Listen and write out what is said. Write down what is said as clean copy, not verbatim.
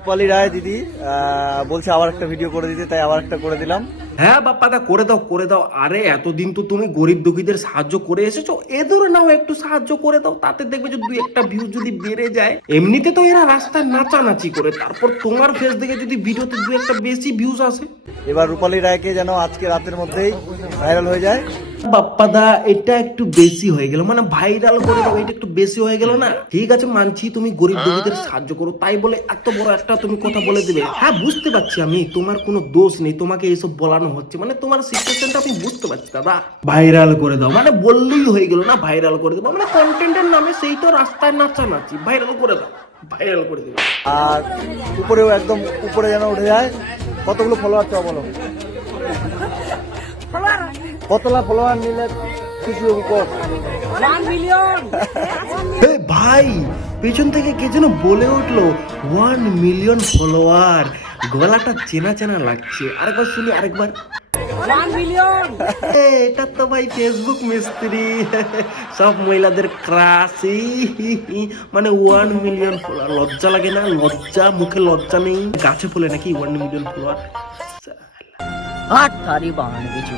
রূপালী রায় দিদি বলছে আবার একটা ভিডিও করে দিতে, তাই আবার একটা করে দিলাম। হ্যাঁ বাপ্পাদা, করে দাও করে দাও। আরে এতদিন তো তুমি গরিব দুঃখীদের সাহায্য করে এসেছো, এ ধরে নাও একটু সাহায্য করে দাও, তাতে দেখবে যে দুই একটা ভিউ যদি বেড়ে যায়। এমনিতে তো এরা রাস্তায় নাচানাচি করে, তারপর তোমার ফেস দেখে যদি ভিডিওতে দুই একটা বেশি ভিউজ আসে। এবার রূপালী রায়কে যেন আজকে রাতের মধ্যেই ভাইরাল হয়ে যায়। বাপ্পাদা এটা একটু বেশি হয়ে গেল, মানে ভাইরাল করে দাও, এটা একটু বেশি হয়ে গেল না? ঠিক আছে মানছি তুমি গরিব দুঃখীদের সাহায্য করো, তাই বলে এত বড় একটা তুমি কথা বলে দেবে? হ্যাঁ বুঝতে পারছি আমি, তোমার কোনো দোষ নেই, তোমাকে এইসব বলানো হচ্ছে, মানে তোমার সিচুয়েশনটা আমি বুঝতে পারছি দাদা। ভাইরাল করে দাও মানে বললেই হয়ে গেল না? ভাইরাল করে দেবো মানে কন্টেন্টের নামে সেই তো রাস্তায় নাচানাচি, ভাইরাল করে দাও, ভাইরাল করে দেবো। আর উপরেও একদম উপরে যেন উঠে যায়। কতগুলো ফলোয়ার চাও বলো? কতলা ফলোয়ার নিলে খুশি হবো কর? 1 মিলিয়ন। এ ভাই, পেছন থেকে কে যেন বলে উঠলো 1 মিলিয়ন ফলোয়ার, গলাটা চেনা চেনা লাগছে। আরেকবার শুনি, আরেকবার। 1 মিলিয়ন। এটা তো ভাই ফেসবুক মিস্ত্রি, সব মহিলাদের ক্রাশ। মানে 1 মিলিয়ন ফলোয়ার, লজ্জা লাগে না? লজ্জা, মুখে লজ্জা নেই? গাছে ফলে নাকি 1 মিলিয়ন ফলোয়ার? হাট তারি বানানো কিছু